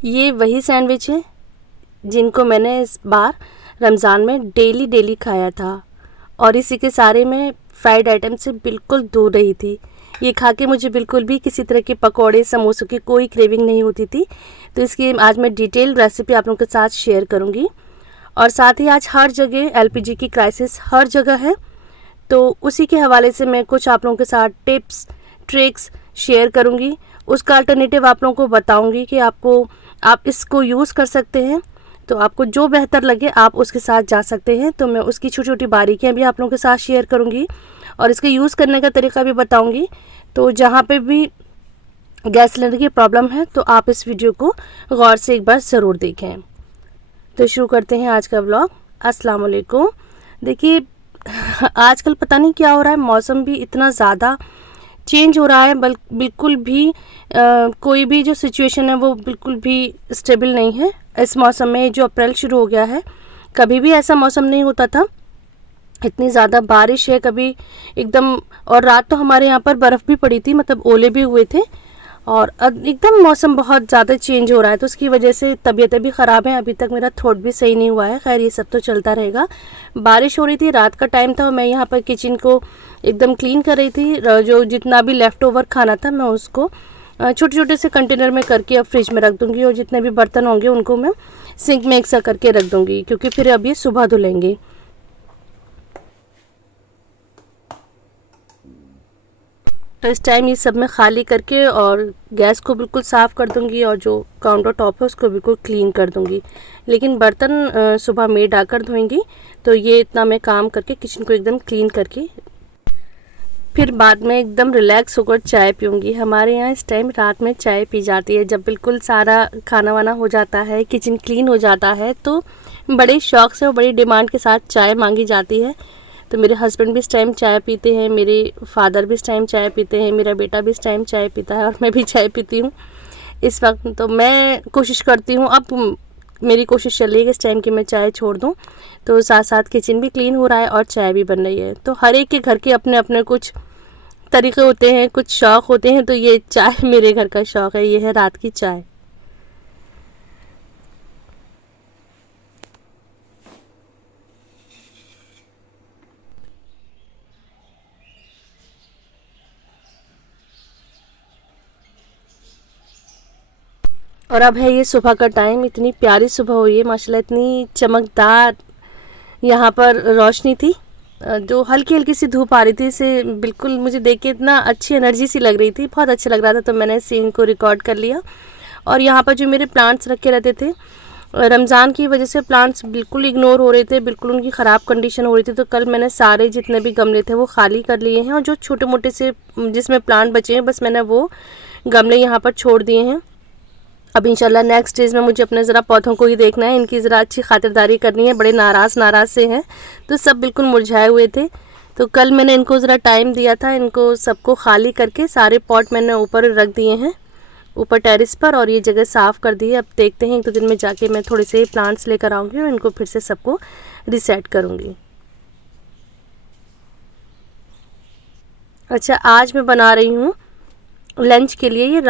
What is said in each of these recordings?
ये वही सैंडविच है जिनको मैंने इस बार रमज़ान में डेली खाया था, और इसी के सारे में फ्राइड आइटम से बिल्कुल दूर रही थी। ये खा के मुझे बिल्कुल भी किसी तरह के पकौड़े समोसों की कोई क्रेविंग नहीं होती थी। तो इसकी आज मैं डिटेल रेसिपी आप लोगों के साथ शेयर करूँगी। और साथ ही आज हर जगह एलपीजी की क्राइसिस हर जगह है, तो उसी के हवाले से मैं कुछ आप लोगों के साथ टिप्स ट्रिक्स शेयर करूँगी। उसका अल्टरनेटिव आप लोगों को बताऊँगी कि आप इसको यूज़ कर सकते हैं, तो आपको जो बेहतर लगे आप उसके साथ जा सकते हैं। तो मैं उसकी छोटी छोटी बारीकियाँ भी आप लोगों के साथ शेयर करूँगी और इसके यूज़ करने का तरीका भी बताऊँगी। तो जहाँ पे भी गैस सिलेंडर की प्रॉब्लम है तो आप इस वीडियो को गौर से एक बार ज़रूर देखें। तो शुरू करते हैं आज का व्लॉग। अस्सलाम वालेकुम। देखिए आजकल पता नहीं क्या हो रहा है, मौसम भी इतना ज़्यादा चेंज हो रहा है, बिल्कुल भी कोई भी जो सिचुएशन है वो बिल्कुल भी स्टेबल नहीं है। इस मौसम में जो अप्रैल शुरू हो गया है, कभी भी ऐसा मौसम नहीं होता था। इतनी ज़्यादा बारिश है कभी एकदम, और रात तो हमारे यहाँ पर बर्फ़ भी पड़ी थी, मतलब ओले भी हुए थे, और एकदम मौसम बहुत ज़्यादा चेंज हो रहा है। तो उसकी वजह से तबीयतें भी ख़राब हैं। अभी तक मेरा थ्रोट भी सही नहीं हुआ है। खैर ये सब तो चलता रहेगा। बारिश हो रही थी, रात का टाइम था और मैं यहाँ पर किचन को एकदम क्लीन कर रही थी। जो जितना भी लेफ़्ट ओवर खाना था मैं उसको छोटे छोटे से कंटेनर में करके अब फ्रिज में रख दूँगी, और जितने भी बर्तन होंगे उनको मैं सिंक में एक सा करके रख दूँगी, क्योंकि फिर अब ये सुबह धुलेंगे। तो इस टाइम ये सब मैं खाली करके और गैस को बिल्कुल साफ़ कर दूंगी, और जो काउंटर टॉप है उसको बिल्कुल क्लीन कर दूंगी। लेकिन बर्तन सुबह मेड आकर धोएंगी, तो ये इतना मैं काम करके किचन को एकदम क्लीन करके फिर बाद में एकदम रिलैक्स होकर चाय पीऊँगी। हमारे यहाँ इस टाइम रात में चाय पी जाती है, जब बिल्कुल सारा खाना वाना हो जाता है, किचन क्लीन हो जाता है, तो बड़े शौक़ से और बड़ी डिमांड के साथ चाय मांगी जाती है। तो मेरे हस्बैंड भी इस टाइम चाय पीते हैं, मेरे फादर भी इस टाइम चाय पीते हैं, मेरा बेटा भी इस टाइम चाय पीता है, और मैं भी चाय पीती हूँ इस वक्त। तो मैं कोशिश करती हूँ, अब मेरी कोशिश चल रही है कि इस टाइम की मैं चाय छोड़ दूँ। तो साथ साथ किचन भी क्लीन हो रहा है और चाय भी बन रही है। तो हर एक के घर के अपने अपने कुछ तरीक़े होते हैं, कुछ शौक़ होते हैं। तो ये चाय मेरे घर का शौक़ है, ये है रात की चाय। और अब है ये सुबह का टाइम। इतनी प्यारी सुबह हुई है माशाल्लाह, इतनी चमकदार यहाँ पर रोशनी थी। जो हल्की हल्की सी धूप आ रही थी, इसे बिल्कुल मुझे देख के इतना अच्छी एनर्जी सी लग रही थी, बहुत अच्छा लग रहा था। तो मैंने सीन को रिकॉर्ड कर लिया। और यहाँ पर जो मेरे प्लांट्स रखे रहते थे, रमज़ान की वजह से प्लांट्स बिल्कुल इग्नोर हो रहे थे, बिल्कुल उनकी ख़राब कंडीशन हो रही थी। तो कल मैंने सारे जितने भी गमले थे वो खाली कर लिए हैं, और जो छोटे मोटे से जिसमें प्लांट बचे हैं बस मैंने वो गमले यहाँ पर छोड़ दिए हैं। अब इंशाल्लाह नेक्स्ट डेज़ में मुझे अपने ज़रा पौधों को ही देखना है, इनकी ज़रा अच्छी खातिरदारी करनी है। बड़े नाराज़ से हैं, तो सब बिल्कुल मुरझाए हुए थे। तो कल मैंने इनको ज़रा टाइम दिया था, इनको सबको खाली करके सारे पॉट मैंने ऊपर रख दिए हैं, ऊपर टेरेस पर, और ये जगह साफ़ कर दी है। अब देखते हैं 1-2 दिन में जाके मैं थोड़े से प्लांट्स लेकर आऊँगी और इनको फिर से सबको रीसेट करूँगी। अच्छा, आज मैं बना रही हूँ लंच के लिए ये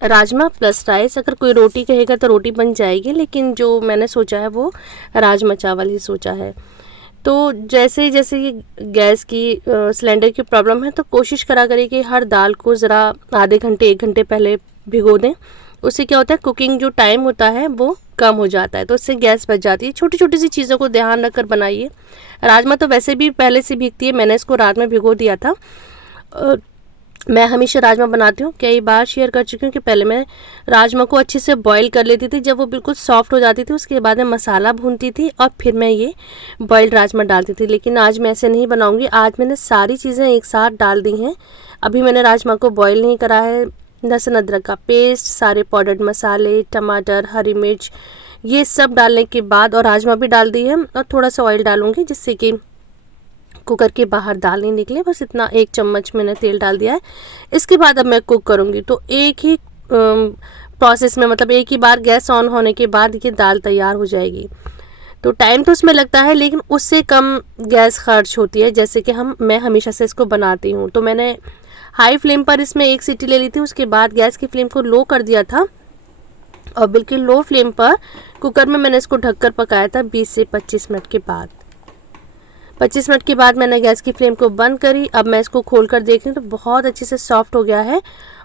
राजमा प्लस राइस। अगर कोई रोटी कहेगा तो रोटी बन जाएगी, लेकिन जो मैंने सोचा है वो राजमा चावल ही सोचा है। तो जैसे जैसे ये गैस की सिलेंडर की प्रॉब्लम है, तो कोशिश करा करें कि हर दाल को ज़रा आधे घंटे 1 घंटे पहले भिगो दें। उससे क्या होता है, कुकिंग जो टाइम होता है वो कम हो जाता है, तो उससे गैस बच जाती है। छोटी छोटी सी चीज़ों को ध्यान रखकर बनाइए। राजमा तो वैसे भी पहले से भीगती है, मैंने इसको रात में भिगो दिया था। मैं हमेशा राजमा बनाती हूँ, कई बार शेयर कर चुकी हूँ कि पहले मैं राजमा को अच्छे से बॉईल कर लेती थी। जब वो बिल्कुल सॉफ्ट हो जाती थी उसके बाद मैं मसाला भूनती थी और फिर मैं ये बॉइल्ड राजमा डालती थी। लेकिन आज मैं ऐसे नहीं बनाऊँगी। आज मैंने सारी चीज़ें एक साथ डाल दी हैं। अभी मैंने राजमा को बॉईल नहीं करा है। लहसुन अदरक का पेस्ट, सारे पाउडर्ड मसाले, टमाटर, हरी मिर्च, ये सब डालने के बाद, और राजमा भी डाल दी है, और थोड़ा सा ऑयल डालूँगी जिससे कि कुकर के बाहर दाल नहीं निकले। बस इतना, 1 चम्मच मैंने तेल डाल दिया है। इसके बाद अब मैं कुक करूँगी। तो एक ही प्रोसेस में, मतलब एक ही बार गैस ऑन होने के बाद ये दाल तैयार हो जाएगी। तो टाइम तो उसमें लगता है, लेकिन उससे कम गैस खर्च होती है, जैसे कि मैं हमेशा से इसको बनाती हूँ। तो मैंने हाई फ्लेम पर इसमें 1 सीटी ले ली थी, उसके बाद गैस की फ्लेम को लो कर दिया था, और बिल्कुल लो फ्लेम पर कुकर में मैंने इसको ढककर पकाया था 20 से 25 मिनट के बाद। 25 मिनट के बाद मैंने गैस की फ्लेम को बंद करी। अब मैं इसको खोल कर देख रही हूँ तो बहुत अच्छे से सॉफ्ट हो गया है।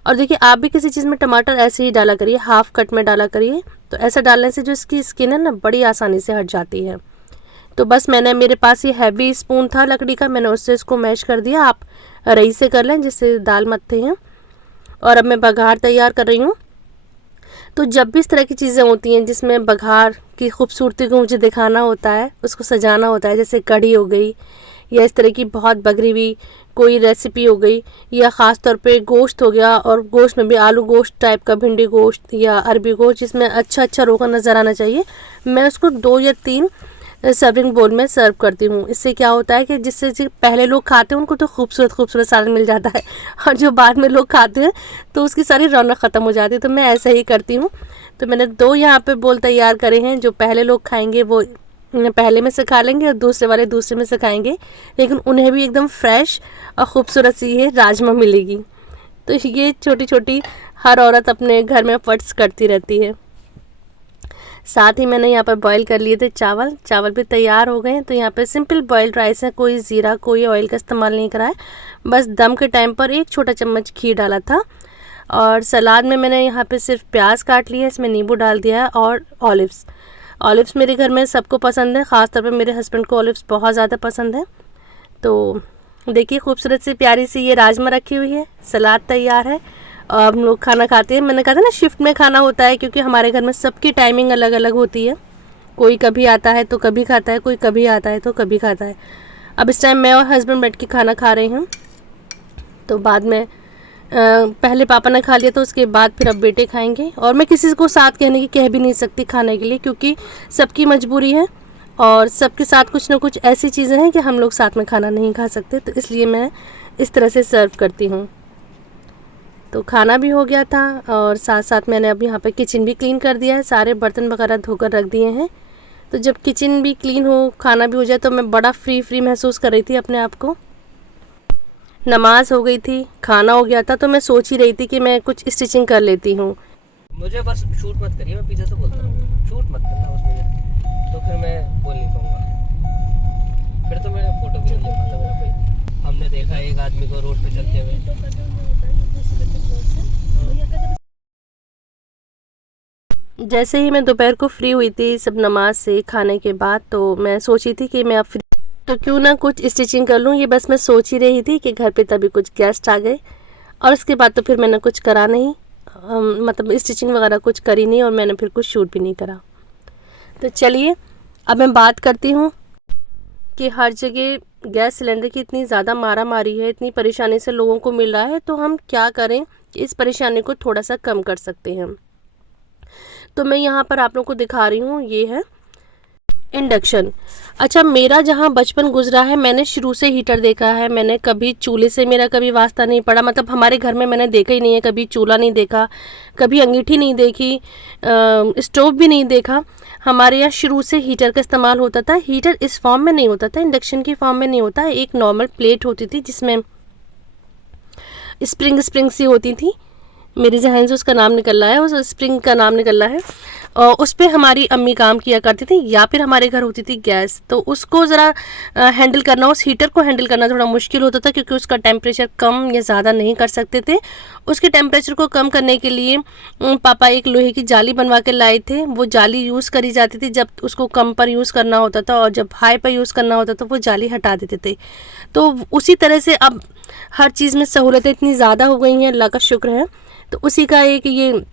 और देखिए, आप भी किसी चीज़ में टमाटर ऐसे ही डाला करिए, हाफ कट में डाला करिए, तो ऐसा डालने से जो इसकी स्किन है ना बड़ी आसानी से हट जाती है। तो बस मेरे पास ये हैवी स्पून था लकड़ी का, मैंने उससे इसको मैश कर दिया। आप रही से कर लें जिससे दाल मत्ते हैं। और अब मैं बघार तैयार कर रही हूँ। तो जब भी इस तरह की चीज़ें होती हैं जिसमें बघार की खूबसूरती को मुझे दिखाना होता है, उसको सजाना होता है, जैसे कढ़ी हो गई या इस तरह की बहुत बगरी हुई कोई रेसिपी हो गई, या ख़ास तौर पे गोश्त हो गया, और गोश्त में भी आलू गोश्त टाइप का, भिंडी गोश्त या अरबी गोश्त जिसमें अच्छा रोगा नज़र आना चाहिए, मैं उसको 2 या 3 सर्विंग बोल में सर्व करती हूँ। इससे क्या होता है कि जिससे जो पहले लोग खाते हैं उनको तो खूबसूरत सालन मिल जाता है, और जो बाद में लोग खाते हैं तो उसकी सारी रौनक ख़त्म हो जाती है। तो मैं ऐसा ही करती हूँ। तो मैंने 2 यहाँ पे बोल तैयार करे हैं। जो पहले लोग खाएंगे वो पहले में से खा लेंगे और दूसरे वाले दूसरे में से खाएंगे, लेकिन उन्हें भी एकदम फ्रेश और ख़ूबसूरत सी ये राजमा मिलेगी। तो ये छोटी छोटी हर औरत अपने घर में फट्स करती रहती है। साथ ही मैंने यहाँ पर बॉईल कर लिए थे चावल भी तैयार हो गए हैं। तो यहाँ पे सिंपल बॉइल्ड राइस है, कोई ज़ीरा कोई ऑयल का इस्तेमाल नहीं करा है। बस दम के टाइम पर 1 छोटा चम्मच घी डाला था। और सलाद में मैंने यहाँ पे सिर्फ प्याज काट लिया है, इसमें नींबू डाल दिया है, और ऑलिव्स मेरे घर में सबको पसंद है, ख़ासतौर पर मेरे हस्बैंड को ऑलिव्स बहुत ज़्यादा पसंद है। तो देखिए, खूबसूरत सी प्यारी सी ये राजमा रखी हुई है, सलाद तैयार है, और हम लोग खाना खाते हैं। मैंने कहा था ना शिफ्ट में खाना होता है, क्योंकि हमारे घर में सबकी टाइमिंग अलग अलग होती है। कोई कभी आता है तो कभी खाता है, कोई कभी आता है तो कभी खाता है। अब इस टाइम मैं और हस्बैंड बैठ के खाना खा रहे हैं। तो बाद में पहले पापा ने खा लिया, तो उसके बाद फिर अब बेटे खाएंगे। और मैं किसी को साथ कहने की कह भी नहीं सकती खाने के लिए, क्योंकि सबकी मजबूरी है और सबके साथ कुछ ना कुछ ऐसी चीज़ें हैं कि हम लोग साथ में खाना नहीं खा सकते। तो इसलिए मैं इस तरह से सर्व करती हूँ। तो खाना भी हो गया था, और साथ साथ मैंने अब यहाँ पे किचन भी क्लीन कर दिया है, सारे बर्तन वगैरह धोकर रख दिए हैं। तो जब किचन भी क्लीन हो, खाना भी हो जाए, तो मैं बड़ा फ्री महसूस कर रही थी अपने आप को। नमाज हो गई थी, खाना हो गया था, तो मैं सोच ही रही थी कि मैं कुछ स्टिचिंग कर लेती हूँ। मुझे बस शूट मत करिए, मैं पीछे से बोलता हूँ, शूट मत करना बस मुझे, तो फिर मैं बोल नहीं पाऊँगा, फिर तो मैं फोटो भी नहीं ले पाता मेरा कोई। हमने देखा एक आदमी को रोड पे चलते हुए। जैसे ही मैं दोपहर को फ्री हुई थी सब नमाज से खाने के बाद, तो मैं सोची थी कि मैं अब फ्री तो क्यों ना कुछ स्टिचिंग कर लूँ। ये बस मैं सोच ही रही थी कि घर पे तभी कुछ गेस्ट आ गए, और उसके बाद तो फिर मैंने कुछ करा नहीं, मतलब स्टिचिंग वगैरह कुछ करी नहीं, और मैंने फिर कुछ शूट भी नहीं करा। तो चलिए अब मैं बात करती हूँ कि हर जगह गैस सिलेंडर की इतनी ज़्यादा मारा मारी है, इतनी परेशानी से लोगों को मिल रहा है, तो हम क्या करें कि इस परेशानी को थोड़ा सा कम कर सकते हैं। तो मैं यहाँ पर आप लोगों को दिखा रही हूँ, ये है इंडक्शन। अच्छा, मेरा जहाँ बचपन गुजरा है, मैंने शुरू से हीटर देखा है, मैंने कभी चूल्हे से मेरा कभी वास्ता नहीं पड़ा। मतलब हमारे घर में मैंने देखा ही नहीं है, कभी चूल्हा नहीं देखा, कभी अंगीठी नहीं देखी, स्टोव भी नहीं देखा। हमारे यहाँ शुरू से हीटर का इस्तेमाल होता था। हीटर इस फॉर्म में नहीं होता था, इंडक्शन की फॉर्म में नहीं होता। एक नॉर्मल प्लेट होती थी जिसमें स्प्रिंग सी होती थी, मेरे जहन से उसका नाम निकल रहा है, उस स्प्रिंग का नाम निकल रहा है, और उस पर हमारी अम्मी काम किया करती थी, या फिर हमारे घर होती थी गैस। तो उसको ज़रा हैंडल करना, उस हीटर को हैंडल करना थोड़ा मुश्किल होता था, क्योंकि उसका टेम्परेचर कम या ज़्यादा नहीं कर सकते थे। उसके टेम्परेचर को कम करने के लिए पापा एक लोहे की जाली बनवा के लाए थे। वो जाली यूज़ करी जाती थी जब उसको कम पर यूज़ करना होता था, और जब हाई पर यूज़ करना होता था वो जाली हटा देते थे। तो उसी तरह से अब हर चीज़ में सहूलतें इतनी ज़्यादा हो गई हैं, अल्लाह का शुक्र है। तो उसी का एक ये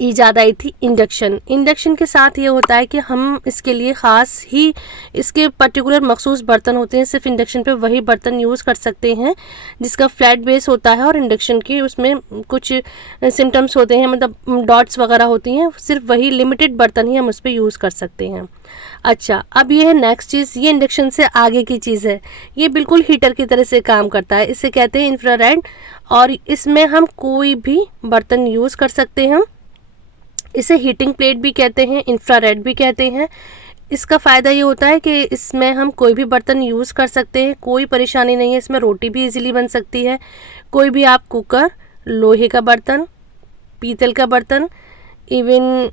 ईजाद आई थी इंडक्शन के साथ ये होता है कि हम इसके लिए ख़ास ही इसके पर्टिकुलर मखसूस बर्तन होते हैं, सिर्फ इंडक्शन पे वही बर्तन यूज़ कर सकते हैं जिसका फ्लैट बेस होता है, और इंडक्शन की उसमें कुछ सिम्टम्स होते हैं, मतलब डॉट्स वगैरह होती हैं, सिर्फ वही लिमिटेड बर्तन ही हम उस पर यूज़ कर सकते हैं। अच्छा, अब ये है नेक्स्ट चीज़, ये इंडक्शन से आगे की चीज़ है। ये बिल्कुल हीटर की तरह से काम करता है, इसे कहते हैं इंफ्रारेड, और इसमें हम कोई भी बर्तन यूज़ कर सकते हैं। इसे हीटिंग प्लेट भी कहते हैं, इंफ्रारेड भी कहते हैं। इसका फ़ायदा ये होता है कि इसमें हम कोई भी बर्तन यूज़ कर सकते हैं, कोई परेशानी नहीं है। इसमें रोटी भी इजीली बन सकती है। कोई भी आप कुकर, लोहे का बर्तन, पीतल का बर्तन, इवन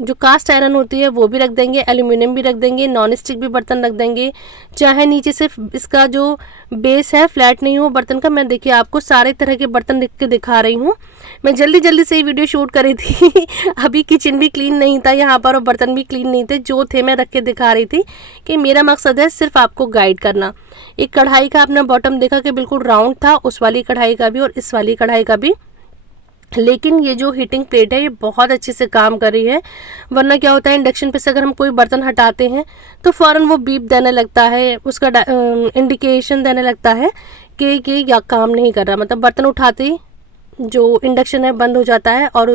जो कास्ट आयरन होती है वो भी रख देंगे, एल्यूमिनियम भी रख देंगे, नॉन स्टिक भी बर्तन रख देंगे, चाहे नीचे सिर्फ इसका जो बेस है फ्लैट नहीं हो बर्तन का। मैं देखिए आपको सारे तरह के बर्तन रख के दिखा रही हूँ। मैं जल्दी जल्दी से ही वीडियो शूट करी थी अभी किचन भी क्लीन नहीं था यहाँ पर और बर्तन भी क्लीन नहीं थे, जो थे मैं रख के दिखा रही थी कि मेरा मकसद है सिर्फ आपको गाइड करना। एक कढ़ाई का आपने बॉटम देखा कि बिल्कुल राउंड था, उस वाली कढ़ाई का भी और इस वाली कढ़ाई का भी, लेकिन ये जो हीटिंग प्लेट है ये बहुत अच्छे से काम कर रही है। वरना क्या होता है इंडक्शन पे से अगर हम कोई बर्तन हटाते हैं तो फ़ौरन वो बीप देने लगता है, उसका इंडिकेशन देने लगता है कि या काम नहीं कर रहा, मतलब बर्तन उठाते ही जो इंडक्शन है बंद हो जाता है। और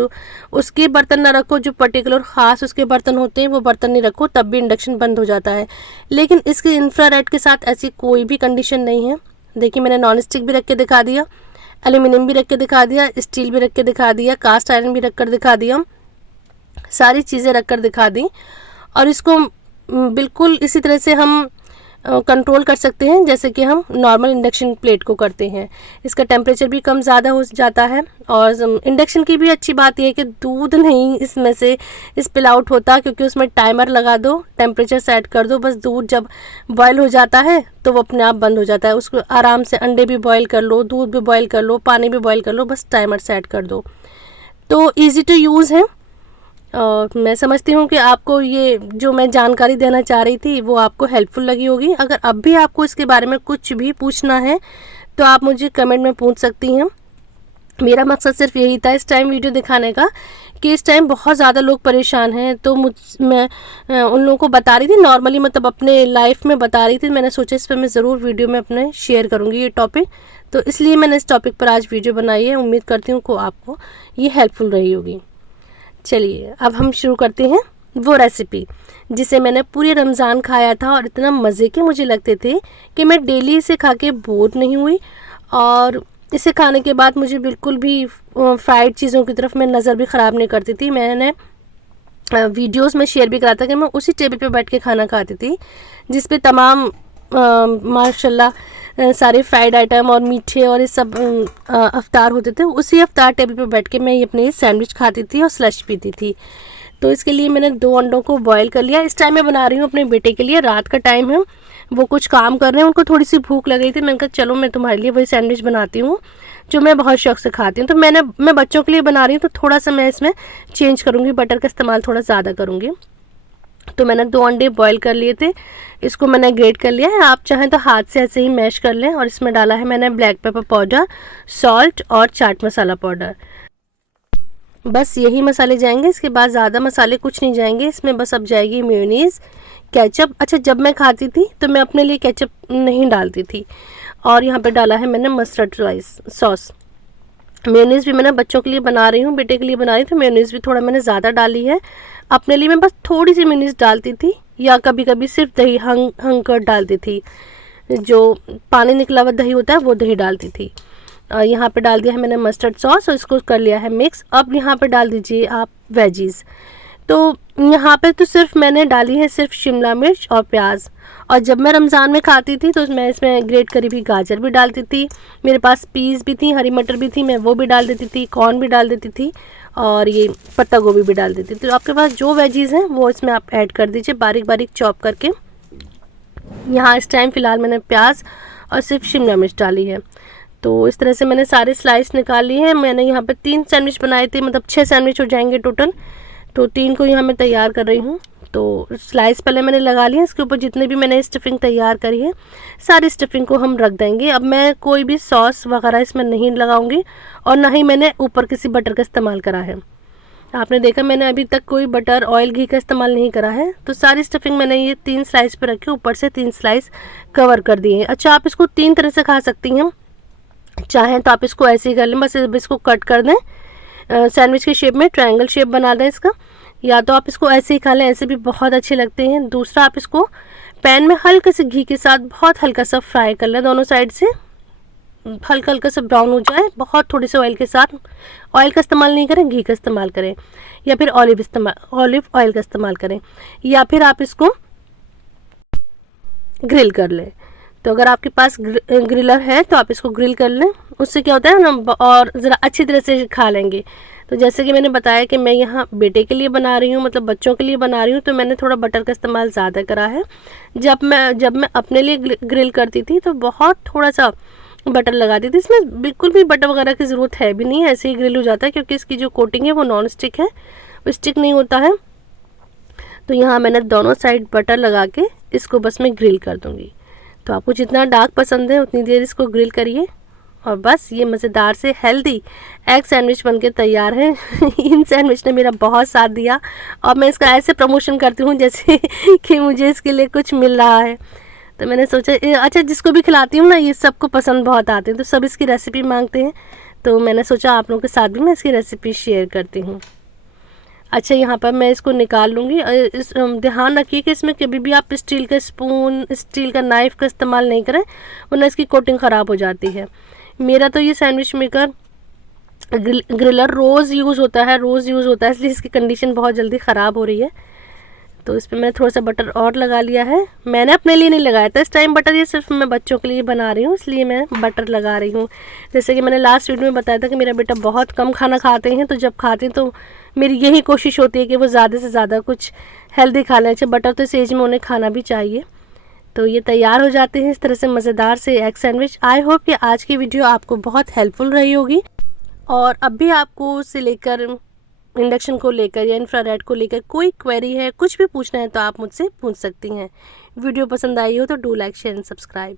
उसके बर्तन ना रखो, जो पर्टिकुलर ख़ास उसके बर्तन होते हैं वो बर्तन नहीं रखो, तब भी इंडक्शन बंद हो जाता है। लेकिन इसके इंफ्रारेड के साथ ऐसी कोई भी कंडीशन नहीं है। देखिए मैंने नॉन स्टिक भी रख के दिखा दिया, एल्यूमिनियम भी रख के दिखा दिया, स्टील भी रख के दिखा दिया, कास्ट आयरन भी रख कर दिखा दिया, सारी चीज़ें रख कर दिखा दी। और इसको बिल्कुल इसी तरह से हम कंट्रोल कर सकते हैं जैसे कि हम नॉर्मल इंडक्शन प्लेट को करते हैं। इसका टेम्परेचर भी कम ज़्यादा हो जाता है। और इंडक्शन की भी अच्छी बात यह है कि दूध नहीं इसमें से स्पिल आउट होता, क्योंकि उसमें टाइमर लगा दो, टेम्परेचर सेट कर दो, बस दूध जब बॉयल हो जाता है तो वो अपने आप बंद हो जाता है। उसको आराम से अंडे भी बॉयल कर लो, दूध भी बॉयल कर लो, पानी भी बॉयल कर लो, बस टाइमर सेट कर दो। तो ईज़ी टू यूज़ है। मैं समझती हूँ कि आपको ये जो मैं जानकारी देना चाह रही थी वो आपको हेल्पफुल लगी होगी। अगर अब भी आपको इसके बारे में कुछ भी पूछना है तो आप मुझे कमेंट में पूछ सकती हैं। मेरा मकसद सिर्फ यही था इस टाइम वीडियो दिखाने का कि इस टाइम बहुत ज़्यादा लोग परेशान हैं, तो मैं उन लोगों को बता रही थी नॉर्मली, मतलब अपने लाइफ में बता रही थी। मैंने सोचा इस पर मैं ज़रूर वीडियो में अपने शेयर करूँगी ये टॉपिक, तो इसलिए मैंने इस टॉपिक पर आज वीडियो बनाई है। उम्मीद करती हूँ कि आपको ये हेल्पफुल रही होगी। चलिए अब हम शुरू करते हैं वो रेसिपी जिसे मैंने पूरे रमज़ान खाया था और इतना मज़े के मुझे लगते थे कि मैं डेली इसे खा के बोर नहीं हुई। और इसे खाने के बाद मुझे बिल्कुल भी फ्राइड चीज़ों की तरफ मैं नज़र भी ख़राब नहीं करती थी। मैंने वीडियोस में शेयर भी करा था कि मैं उसी टेबल पे बैठ के खाना खाती थी जिस पे तमाम माशाल्लाह सारे फ्राइड आइटम और मीठे और ये सब अफ्तार होते थे। उसी अफ्तार टेबल पे बैठ के मैं ये अपने सैंडविच खाती थी और स्लश पीती थी। तो इसके लिए मैंने 2 अंडों को बॉईल कर लिया। इस टाइम मैं बना रही हूँ अपने बेटे के लिए, रात का टाइम है, वो कुछ काम कर रहे हैं, उनको थोड़ी सी भूख लग रही थी। मैंने कहा चलो मैं तुम्हारे लिए वही सैंडविच बनाती हूँ जो मैं बहुत शौक से खाती हूँ। तो मैं बच्चों के लिए बना रही हूँ तो थोड़ा सा मैं इसमें चेंज करूँगी, बटर का इस्तेमाल थोड़ा ज़्यादा करूँगी। तो मैंने 2 अंडे बॉईल कर लिए थे, इसको मैंने ग्रेट कर लिया है। आप चाहें तो हाथ से ऐसे ही मैश कर लें। और इसमें डाला है मैंने ब्लैक पेपर पाउडर, सॉल्ट और चाट मसाला पाउडर। बस यही मसाले जाएंगे, इसके बाद ज़्यादा मसाले कुछ नहीं जाएंगे इसमें। बस अब जाएगी मेयोनीज़, केचप। अच्छा, जब मैं खाती थी तो मैं अपने लिए केचप नहीं डालती थी। और यहाँ पे डाला है मैंने मस्टर्ड सॉस। मेयोनीज़ भी मैंने बच्चों के लिए बना रही हूँ, बेटे के लिए बना रही हूँ, तो मेयोनीज़ भी थोड़ा मैंने ज़्यादा डाली है। अपने लिए मैं बस थोड़ी सी मेयोनीज़ डालती थी, या कभी कभी सिर्फ दही हंग कर डालती थी, जो पानी निकला हुआ दही होता है वो दही डालती थी। यहाँ पे डाल दिया है मैंने मस्टर्ड सॉस और इसको कर लिया है मिक्स। अब यहाँ पे डाल दीजिए आप वेजीज़। तो यहाँ पे तो सिर्फ मैंने डाली है सिर्फ शिमला मिर्च और प्याज। और जब मैं रमज़ान में खाती थी तो मैं इसमें ग्रेट करी हुई गाजर भी डालती थी, मेरे पास पीस भी थी, हरी मटर भी थी, मैं वो भी डाल देती थी, कॉर्न भी डाल देती थी और ये पत्ता गोभी भी डाल देती थी। तो आपके पास जो वेजीज़ हैं वो इसमें आप ऐड कर दीजिए बारीक बारीक चॉप करके। यहाँ इस टाइम फ़िलहाल मैंने प्याज और सिर्फ शिमला मिर्च डाली है। तो इस तरह से मैंने सारे स्लाइस निकाल लिए हैं। मैंने यहाँ पे 3 सैंडविच बनाए थे, मतलब 6 सैंडविच हो जाएंगे टोटल। तो 3 को यहाँ मैं तैयार कर रही हूँ। तो स्लाइस पहले मैंने लगा लिया, इसके ऊपर जितने भी मैंने स्टफिंग तैयार करी है सारी स्टफिंग को हम रख देंगे। अब मैं कोई भी सॉस वगैरह इसमें नहीं लगाऊंगी और ना ही मैंने ऊपर किसी बटर का इस्तेमाल करा है। आपने देखा मैंने अभी तक कोई बटर ऑयल घी का इस्तेमाल नहीं करा है। तो सारी स्टफिंग मैंने ये 3 स्लाइस पर रखी, ऊपर से 3 स्लाइस कवर कर दिए हैं। अच्छा, आप इसको 3 तरह से खा सकती हैं। चाहें तो आप इसको ऐसे ही कर लें, बस इसको कट कर दें सैंडविच के शेप में, ट्रायंगल शेप बना दें इसका, या तो आप इसको ऐसे ही खा लें, ऐसे भी बहुत अच्छे लगते हैं। दूसरा, आप इसको पैन में हल्के से घी के साथ बहुत हल्का सा फ्राई कर लें, दोनों साइड से हल्का हल्का सा ब्राउन हो जाए, बहुत थोड़े से ऑयल के साथ। ऑयल का इस्तेमाल नहीं करें, घी का इस्तेमाल करें, या फिर ऑलिव ऑयल का इस्तेमाल करें, या फिर आप इसको ग्रिल कर लें। तो अगर आपके पास ग्रिलर है तो आप इसको ग्रिल कर लें, उससे क्या होता है ना और ज़रा अच्छी तरह से खा लेंगे। तो जैसे कि मैंने बताया कि मैं यहाँ बेटे के लिए बना रही हूँ, मतलब बच्चों के लिए बना रही हूँ, तो मैंने थोड़ा बटर का इस्तेमाल ज़्यादा करा है। जब मैं अपने लिए ग्रिल करती थी तो बहुत थोड़ा सा बटर लगाती थी। इसमें बिल्कुल भी बटर वगैरह की ज़रूरत है भी नहीं, ऐसे ही ग्रिल हो जाता है, क्योंकि इसकी जो कोटिंग है वो नॉन स्टिक है, वो स्टिक नहीं होता है। तो यहाँ मैंने दोनों साइड बटर लगा के इसको बस मैं ग्रिल कर दूँगी। तो आपको जितना डार्क पसंद है उतनी देर इसको ग्रिल करिए, और बस ये मज़ेदार से हेल्दी एग सैंडविच बनके तैयार है। इन सैंडविच ने मेरा बहुत साथ दिया, और मैं इसका ऐसे प्रमोशन करती हूँ जैसे कि मुझे इसके लिए कुछ मिल रहा है। तो मैंने सोचा अच्छा, जिसको भी खिलाती हूँ ना, ये सबको पसंद बहुत आते हैं, तो सब इसकी रेसिपी मांगते हैं, तो मैंने सोचा आप लोगों के साथ भी मैं इसकी रेसिपी शेयर करती हूँ। अच्छा, यहाँ पर मैं इसको निकाल लूँगी। ध्यान रखिए कि इसमें कभी भी आप स्टील का स्पून, स्टील का नाइफ़ का इस्तेमाल नहीं करें, वरना इसकी कोटिंग ख़राब हो जाती है। मेरा तो ये सैंडविच मेकर ग्रिलर रोज़ यूज़ होता है, इसलिए इसकी कंडीशन बहुत जल्दी ख़राब हो रही है। तो इस पर मैंने थोड़ा सा बटर और लगा लिया है। मैंने अपने लिए नहीं लगाया था इस टाइम बटर, ये सिर्फ मैं बच्चों के लिए बना रही हूँ, इसलिए मैं बटर लगा रही हूँ। जैसे कि मैंने लास्ट वीडियो में बताया था कि मेरा बेटा बहुत कम खाना खाते हैं, तो जब खाते हैं तो मेरी यही कोशिश होती है कि वो ज़्यादा से ज़्यादा कुछ हेल्दी खा लें। अच्छा, बटर तो इस एज में उन्हें खाना भी चाहिए। तो ये तैयार हो जाते हैं इस तरह से मज़ेदार से एग सैंडविच। आई होप कि आज की वीडियो आपको बहुत हेल्पफुल रही होगी, और अब भी आपको उससे लेकर इंडक्शन को लेकर या इंफ्रारेड को लेकर कोई क्वेरी है, कुछ भी पूछना है, तो आप मुझसे पूछ सकती हैं। वीडियो पसंद आई हो तो do like, share and subscribe.